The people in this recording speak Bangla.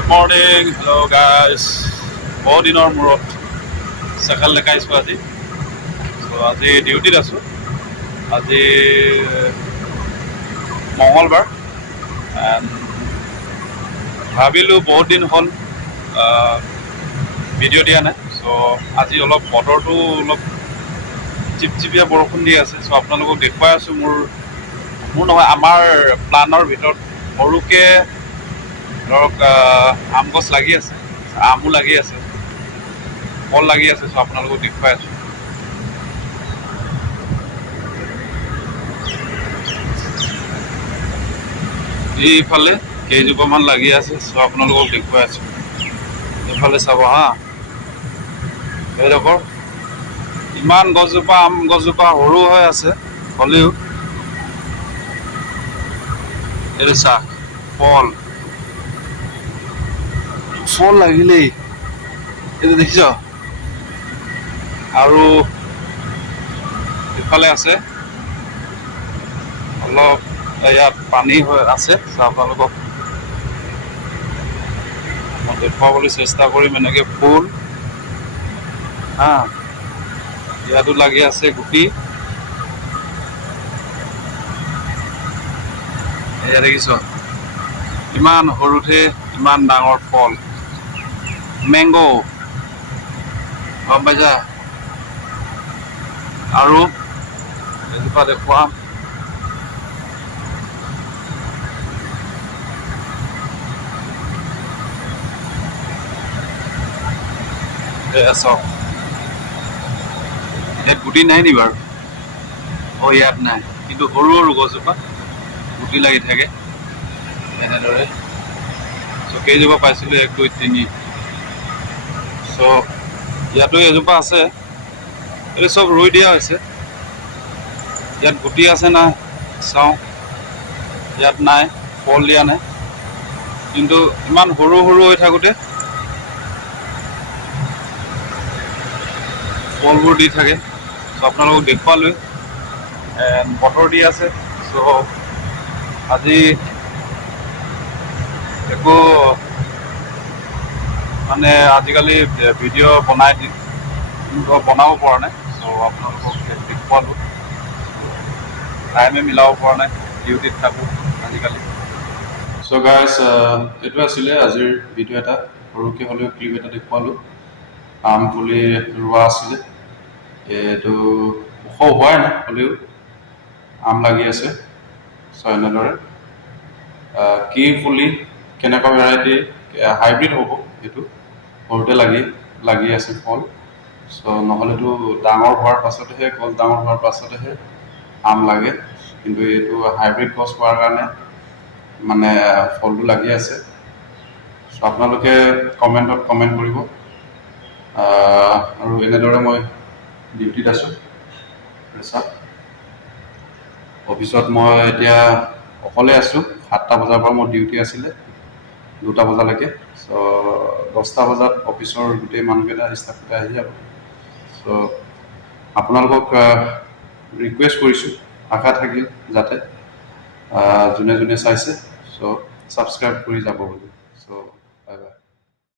গুড মৰ্ণিং হেল্ল' গাইজ বহু দিনৰ মূৰত চেখাল দেখাইছোঁ আজি। চ' আজি ডিউটিত আছোঁ। আজি মঙলবাৰ And ভাবিলোঁ বহুত দিন হ'ল ভিডিঅ' দিয়া নাই। চ' আজি অলপ বতৰটো অলপ চিপচিপীয়া বৰষুণ দি আছে। চ' আপোনালোকক দেখুৱাই আছোঁ মোৰ মোৰ নহয় আমাৰ প্লানৰ ভিতৰত সৰুকৈ ধৰক আম গছ লাগি আছে, আমো লাগি আছে, ফল লাগি আছে, চ' আপোনালোকক দেখুৱাই আছোঁ। এইফালে কেইজোপামান লাগি আছে, চ' আপোনালোকক দেখুৱাই আছোঁ। এইফালে চাব হা এইডোখৰ ইমান গছজোপা, আম গছজোপা সৰু হৈ আছে, হ'লেও এইটো চাহ, ফল। ফল লাগিলেই এইটো দেখিছ আৰু ইফালে আছে। অলপ ইয়াত পানী হৈ আছে, আপোনালোকক মই দেখুৱাবলৈ চেষ্টা কৰিম, এনেকৈ ফুল। হা, ইয়াতো লাগি আছে গুটি। এয়া দেখিছ। ইমান সৰুতে ইমান ডাঙৰ ফল। মেংগ' গম পাইছা আৰু এজোপা দেখুৱাম চাওক ইয়াত গুটি নাই নি বাৰু অঁ ইয়াত নাই কিন্তু সৰু সৰু গছজোপা গুটি লাগি থাকে এনেদৰে চ' কেইজোপা পাইছিলোঁ এক দুই তিনি চ' ইয়াতো এজোপা আছে। এইটো চব ৰুই দিয়া হৈছে। ইয়াত গুটি আছে না, চাওঁ। ইয়াত নাই, ফল দিয়া নাই। কিন্তু ইমান সৰু সৰু হৈ থাকোঁতে ফলবোৰ দি থাকে। চ' আপোনালোকক দেখুৱালোৱে। And বতৰ দি আছে। চ' আজি একো মানে আজিকালি ভিডিঅ' বনাই দি বনাব পৰা নাই। চ' আপোনালোকক দেখুৱালোঁ। টাইমে মিলাব পৰা নাই ডিউটিত থাকোঁ আজিকালি। চ' গাইজ এইটো আছিলে আজিৰ ভিডিঅ' এটা। সৰুকৈ হ'লেও ক্লিপ এটা দেখুৱালোঁ। আম পুলি ৰোৱা আছিলে। এইটো ওখ হোৱাই নাই হ'লেও। আম লাগি আছে চ' এনেদৰে কি পুলি কেনেকুৱা ভেৰাইটি হাইব্ৰিড হ'ব সেইটো সৰুতে লাগি লাগি আছে ফল চ' নহ'লেতো ডাঙৰ হোৱাৰ পাছতহে গছ ডাঙৰ হোৱাৰ পাছতহে আম লাগে। কিন্তু এইটো হাইব্ৰিড গছ হোৱাৰ কাৰণে মানে ফলটো লাগি আছে। চ' আপোনালোকে কমেণ্টত কমেণ্ট কৰিব। আৰু এনেদৰে মই ডিউটিত আছোঁ। চাওক অফিচত মই এতিয়া অকলে আছোঁ। সাতটা বজাৰ পৰা মোৰ ডিউটি আছিলে। দুটা বজালৈকে। চ' দহটা বজাত অফিচৰ গোটেই মানুহকেইটা ষ্টাফকেইটা আহি যাব। চ' আপোনালোকক ৰিকুৱেষ্ট কৰিছোঁ আশা থাকিল যাতে যোনে যোনে চাইছে চ' ছাবস্ক্ৰাইব কৰি যাব বুলি। চ'